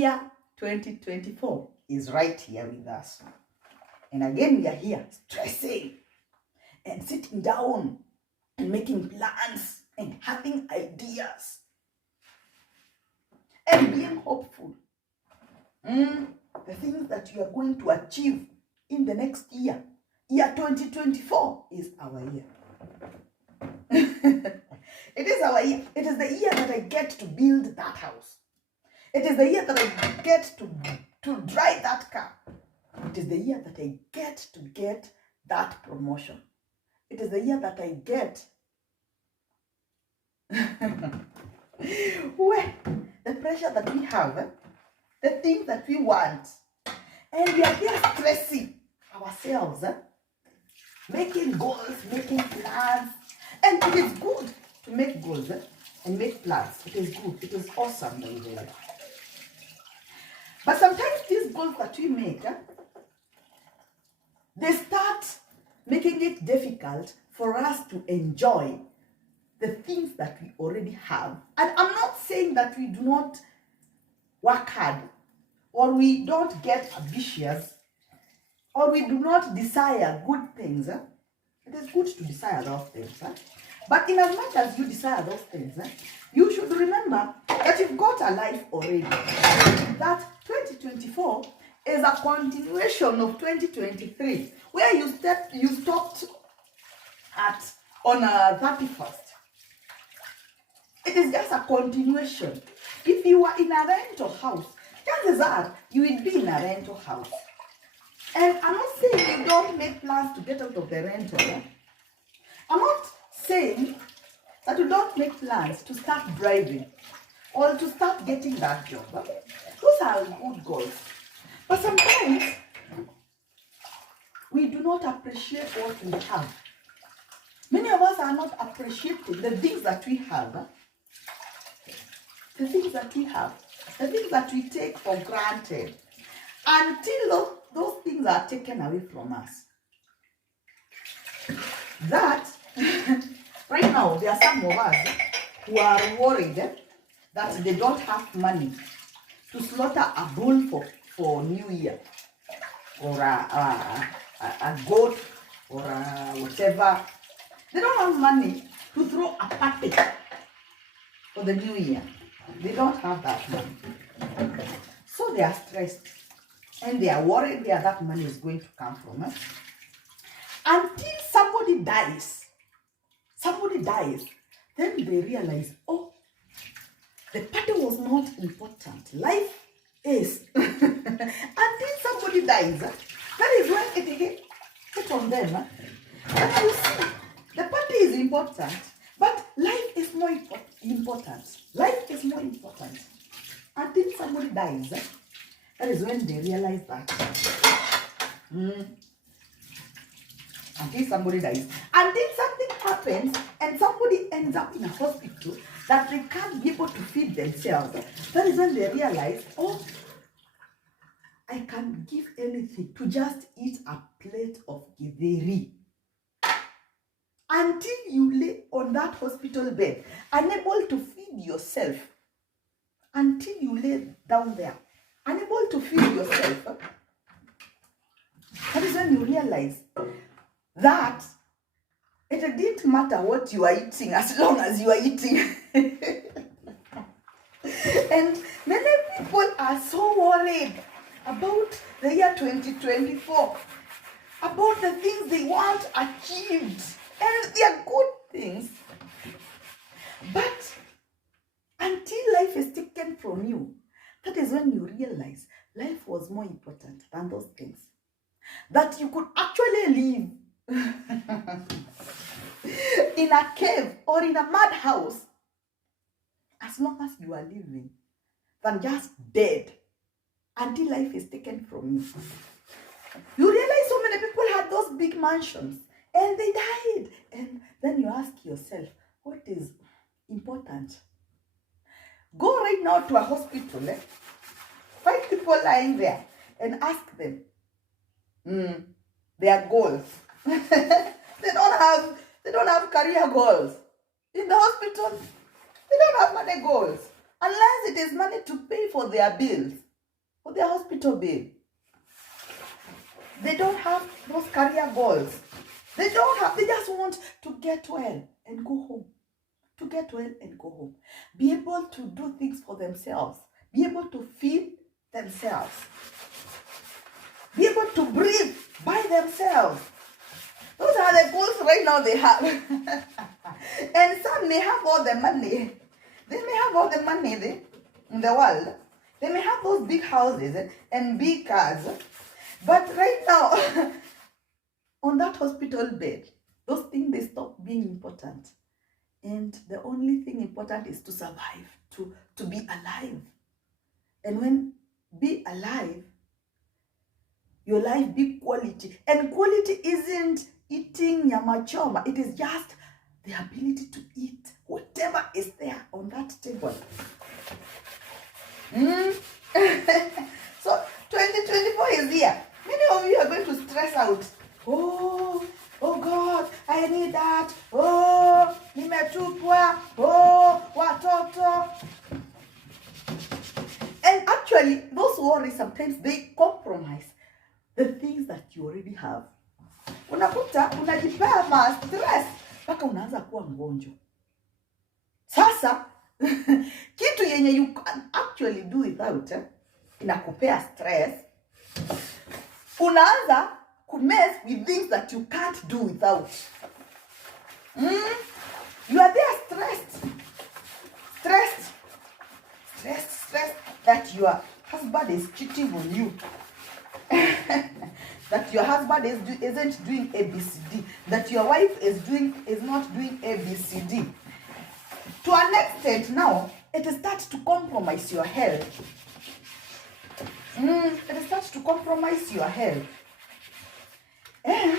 year 2024 is right here with us. And again, we are here stressing and sitting down and making plans and having ideas and being hopeful. The things that you are going to achieve in the next year. Year 2024 is our year. It is our year. It is the year that I get to build that house. It is the year that I get to drive that car. It is the year that I get to get that promotion. It is the year that I get where the pressure that we have, the things that we want, and we are here stressing ourselves, making goals, making plans. And it is good to make goals and make plans. It is good. It is awesome. But sometimes these goals that we make, they start making it difficult for us to enjoy the things that we already have. And I'm not saying that we do not work hard, or we don't get ambitious, or we do not desire good things. It is good to desire those things. But in as much as you desire those things, you should remember that you've got a life already. That 2024 is a continuation of 2023, where you stopped at on a 31st. It is just a continuation. If you were in a rental house, chances are you will be in a rental house. And I'm not saying you don't make plans to get out of the rental. I'm not saying that you don't make plans to start driving or to start getting that job. Those are good goals. But sometimes we do not appreciate what we have. Many of us are not appreciating the things that we have. The things that we have. The things that we take for granted. Until those things are taken away from us. That, right now, there are some of us who are worried that they don't have money to slaughter a bull for New Year, or a goat, or whatever. They don't have money to throw a party for the New Year. They don't have that money. So they are stressed. And they are worried where that money is going to come from. Until somebody dies, then they realize, oh, the party was not important. Life is. Until somebody dies, that is when it hit on them. And you see, the party is important, but life is more important. Life is more important. Until somebody dies, that is when they realize that. Until somebody dies. Until something happens and somebody ends up in a hospital that they can't be able to feed themselves. That is when they realize, oh, I can give anything to just eat a plate of githeri. Until you lay on that hospital bed, unable to feed yourself. Until you lay down there, unable to feed yourself. That is when you realize that it didn't matter what you are eating as long as you are eating. And many people are so worried about the year 2024, about the things they want achieved. And they are good things. But until life is taken from you, that is when you realize life was more important than those things. That you could actually live in a cave or in a madhouse as long as you are living than just dead until life is taken from you. You realize so many people had those big mansions and they died. And then you ask yourself, what is important? Go right now to a hospital, find people lying there and ask them their goals. They don't have career goals. In the hospital, they don't have money goals. Unless it is money to pay for their bills. for their hospital bill. They don't have those career goals. They just want to get well and go home. To get well and go home. Be able to do things for themselves. Be able to feed themselves. Be able to breathe by themselves. Those are the goals right now they have. And some may have all the money. They may have all the money in the world. They may have those big houses and big cars. But right now, on that hospital bed, those things, they stop being important. And the only thing important is to survive, to be alive. And when be alive, your life be quality. And quality isn't eating nyama choma. It is just the ability to eat whatever is there on that table. So 2024 is here. Many of you are going to stress out. Oh God, I need that. Oh, nimetupwa. Oh, watoto. And actually, those worries sometimes they compromise the things that you already have. Unakuta unajipea ma stress mpaka unaanza kuwa mgonjwa. Sasa kitu yenye you can actually do without inakupea stress. Unaanza mess with things that you can't do without. You are there stressed that your husband is cheating on you. That your husband isn't doing ABCD. That your wife is not doing ABCD. To an extent now, it starts to compromise your health. It starts to compromise your health. And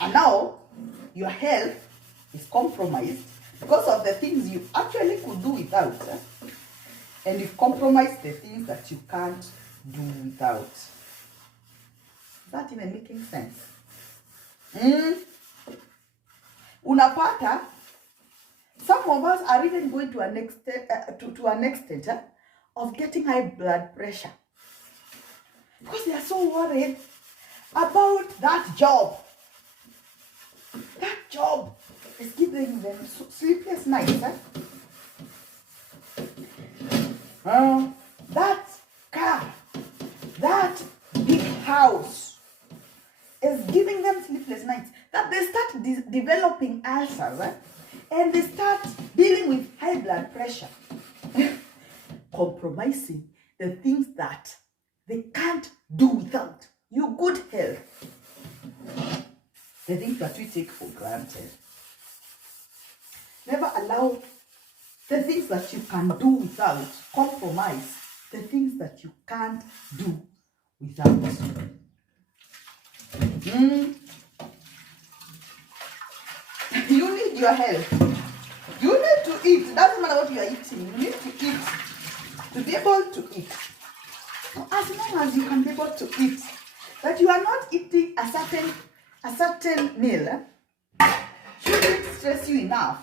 and now your health is compromised because of the things you actually could do without, and you've compromised the things that you can't do without. Is that even making sense? Unapata, some of us are even going to an extent of getting high blood pressure because they are so worried about that job. That job is giving them sleepless nights. That car, that big house is giving them sleepless nights. That they start developing ulcers, and they start dealing with high blood pressure, compromising the things that they can't do without your good health, the things that we take for granted. Never allow the things that you can do without compromise the things that you can't do without. You need your health. You need to eat. It doesn't matter what you are eating. You need to eat. To be able to eat. As long as you can be able to eat. That you are not eating a certain meal shouldn't stress you enough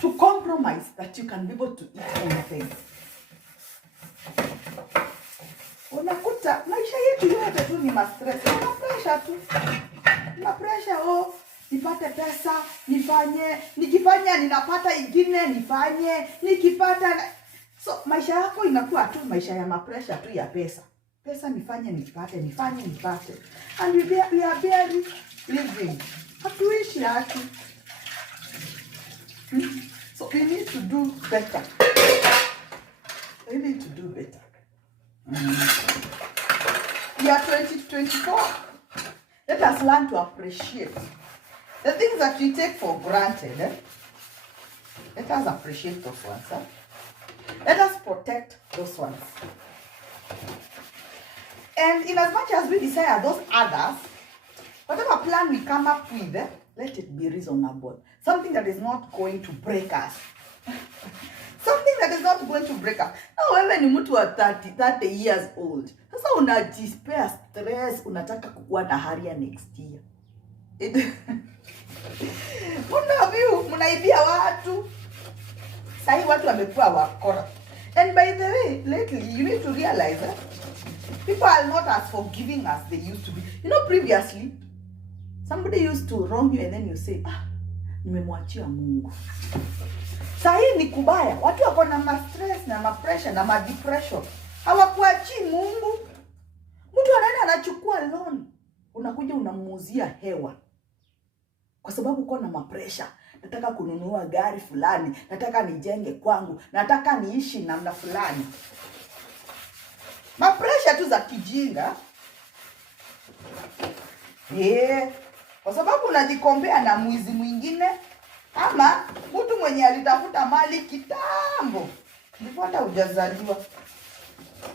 to compromise that you can be able to eat anything. Unakuta maisha yetu yote tu ni stress. Una pressure tu. Una pressure, nipate pesa, nifanye, nikifanya ninapata ingine, nifanye, nikipata. So maisha yako inakuwa tu maisha ya mapresha tu ya pesa. Pesa nifanye, nipate. And we are barely living. Hatuishi haki. So we need to do better. We need to do better. Year 2024. Let us learn to appreciate the things that we take for granted. Let us appreciate those ones. Let us protect those ones. And in as much as we desire those others, whatever plan we come up with, let it be reasonable. Something that is not going to break us. Something that is not going to break us. Now, wewe ni mtu wa 30 years old. Sasa unajispare stress, unataka kukuwa na haria next year. Mnaibia watu. Sahi watu wamekuwa wakora. And by the way, lately you need to realize that people are not as forgiving as they used to be. You know, previously somebody used to wrong you and then you say, nimemwachia Mungu. Sahi ni kubaya. Watu wako na ma-stress na ma-pressure na ma-depression. Hawakuachii Mungu. Mtu anaenda anachukua loan. Unakuja unamuuzia hewa. Kwa sababu uko na ma-pressure. Nataka kununua gari fulani. Nataka nijenge kwangu. Nataka niishi namna fulani. Ma-pressure tu za kijinga. Kwa sababu unajikombea na mwizi mwingine. Ama mtu mwenye alitafuta mali kitambo. Ndipo hata hujazaliwa.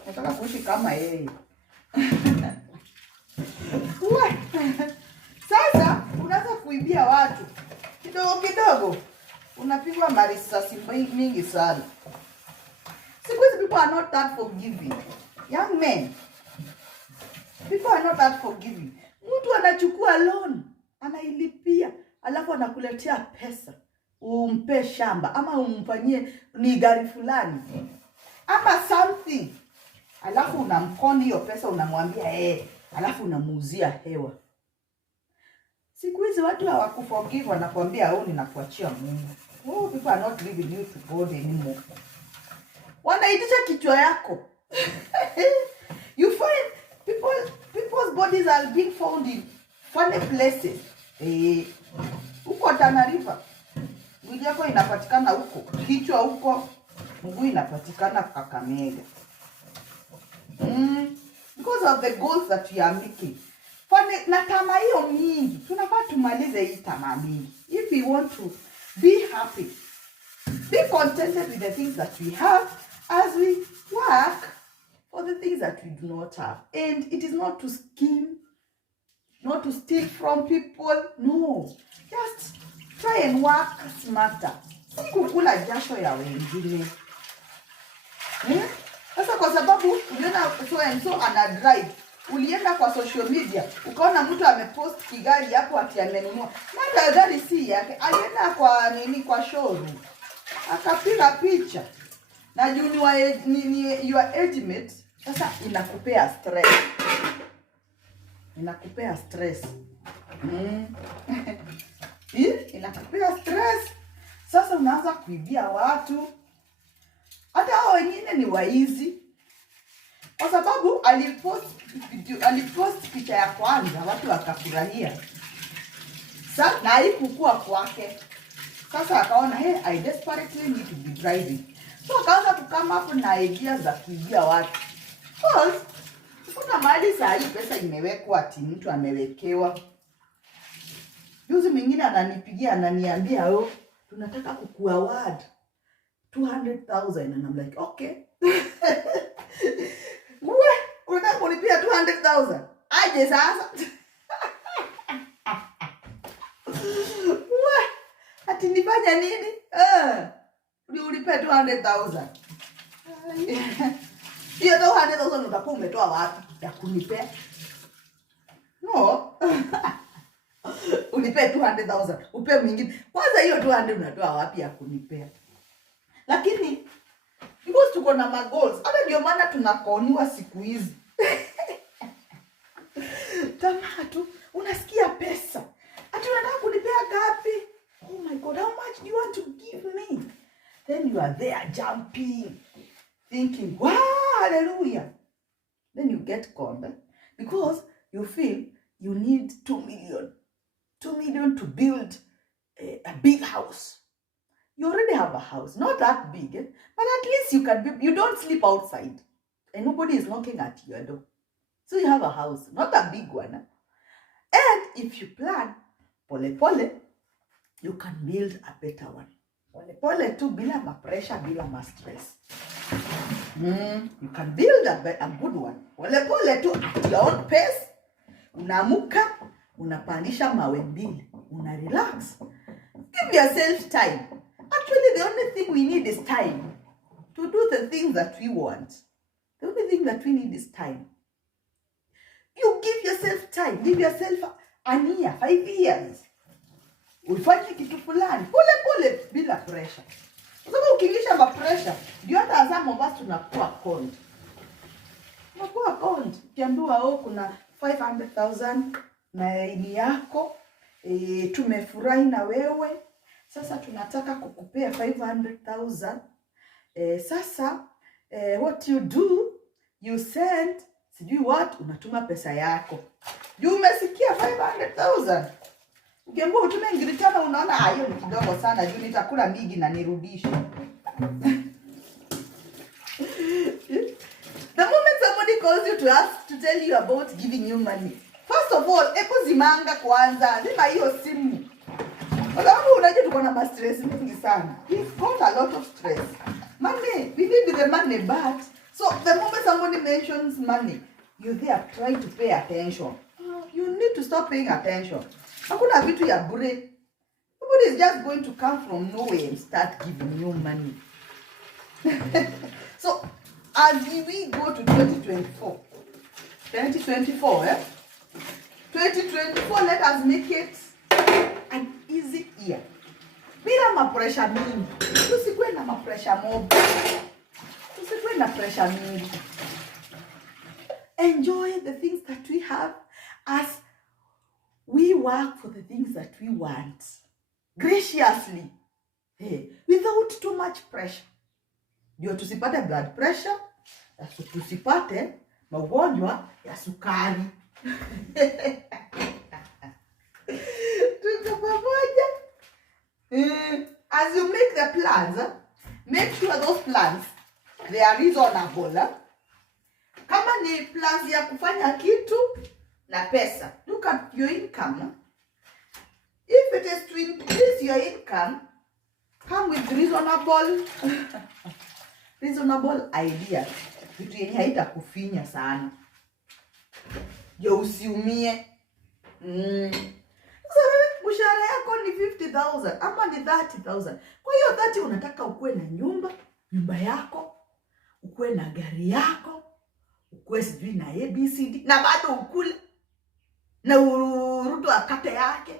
Nataka kuishi kama yeye. Sasa unaanza kuibia watu. Kidogo kidogo unapigwa marisasi mingi sana. Siku hizi people are not that forgiving. Young men, people are not that forgiving. Mtu anachukua loan, anailipia, alafu anakuletea pesa. Umpe shamba ama umfanyie ni gari fulani ama something. Alafu unamkoni hiyo pesa, unamwambia alafu unamuuzia hewa. Siku hizi watu hawakuforgive, wanakuambia ninakuachia Mungu. People are not leaving you to God anymore. Wanaitisha kichwa yako. You find people's bodies are being found in funny places. Huko Tana River. Mwili yako inapatikana huko. Kichwa huko. Mguu inapatikana Kakamega. Because of the goals that we are making. Na tamaa hiyo mingi. Tunafaa tumalize hii tamaa mingi. If we want to be happy, be contented with the things that we have as we work for the things that we do not have. And it is not to scheme, not to steal from people. No. Just try and work smarter. Si kukula jasho ya wengine. Sasa kwa sababu uliona so and so ana drive, ulienda kwa social media, ukaona mtu amepost kigari hapo ati amenunua. Na gari si yake, alienda kwa showroom. Akapiga picha. Na juu ni your ultimate, sasa inakupea stress. Inakupea stress. Inakupea stress. Sasa unaanza kuibia watu. Hata hao wengine ni waizi. Kwa sababu alipost picha ya kwanza, watu wakafurahia. Sasa na haikukua kwake. Sasa akaona, I desperately need to be driving. So akaanza kukama hapo na ideas za kuibia watu. Because kuna mahali saa hii pesa imewekwa ati mtu amewekewa. Juzi mwingine ananipigia ananiambia, tunataka kukuaward 200,000, and I'm like, okay. Unataka kunipia 200,000? Aje sasa. Ati nifanya nini? Ulipea 200,000. Hiyo 200,000 utakuwa umetoa wapi ya kunipea? No. Unipea 200,000, upe mwingine. Kwanza hiyo 200 unatoa wapi ya kunipea? Lakini because tuko na ma-goals, hata ndio maana tunakoniwa siku hizi. Tamaa tu, unasikia pesa. Ati unataka kunipea gapi? Oh my God, how much do you want to give me? Then you are there jumping, thinking, wow, hallelujah. Then you get conned because you feel you need 2 million. 2 million to build a big house. You already have a house, not that big, but at least you can you don't sleep outside and nobody is knocking at your door. So you have a house, not a big one. And if you plan, pole, you can build a better one. Pole tu bila ma pressure, bila ma stress. You can build a good one. Pole tu at your own pace. Unamuka, unapandisha mawe mbili, una relax. Give yourself time. Actually, the only thing we need is time to do the things that we want. The only thing that we need is time. You give yourself time. Give yourself an year, 5 years. Ufanye kitu fulani pole bila pressure. Kwa sababu ukiingisha ma pressure, ndio hata some of us tunakuwa conned. Tunakuwa conned. Ukiambiwa kuna 500,000 na ini yako, tumefurahi na wewe. Sasa tunataka kukupea 500,000. Sasa what you do, you send sijui what, unatuma pesa yako. Juu umesikia 500,000. Ukiambiwa utume ngiri tano, unaona hiyo ni kidogo sana, juu nitakula mingi na nirudishe. The moment somebody calls you to ask to tell you about giving you money, first of all, hebu zimanga kwanza, zima hiyo simu. Kwa sababu unajua tuko na stress mingi sana. We've got a lot of stress. Money, we need the money, but so the moment somebody mentions money, you're there trying to pay attention. You need to stop paying attention. Hakuna vitu ya bure. Nobody is just going to come from nowhere and start giving you money. So, as we go to 2024, 2024, let us make it an easy year. Bila mapresha mingi. Tusikwe na mapresha mob. Tusikwe na pressure mingi. Enjoy the things that we have as we work for the things that we want. Graciously. Without too much pressure. Ndio tusipate blood pressure. Tusipate magonjwa ya sukari. Tuko pamoja. As you make the plans, make sure those plans, they are reasonable. Kama ni plans ya kufanya kitu na pesa, look at your income. If it is to increase your income, come with reasonable ideas. Vitu yenye haitakufinya sana. Ndio usiumie. Mshahara yako ni 50,000 ama ni 30,000. Kwa hiyo 30 unataka ukue na nyumba yako, ukue na gari yako, ukue sijui na ABCD, na bado ukule na urudi akate yake.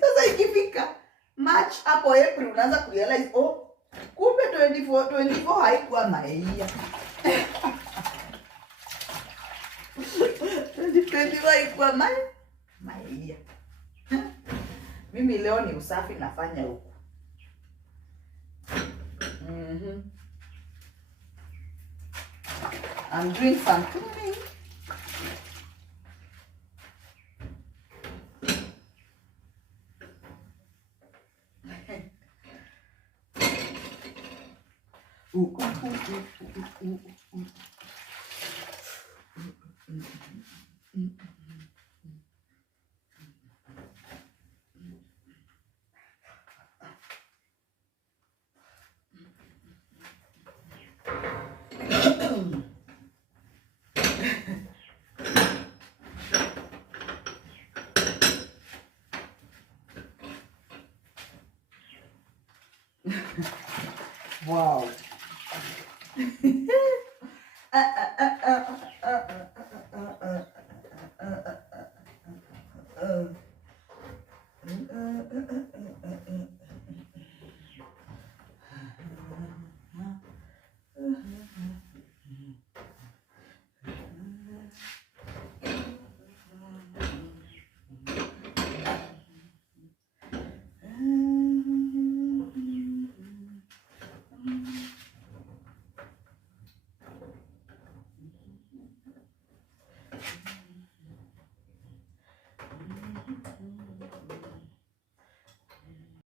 Sasa ikifika March hapo April unaanza kurealize, kumbe 24 haikuwa maia. 2020 haikuwa maia. Mimi leo ni usafi nafanya huko. I'm doing some cleaning. Wow.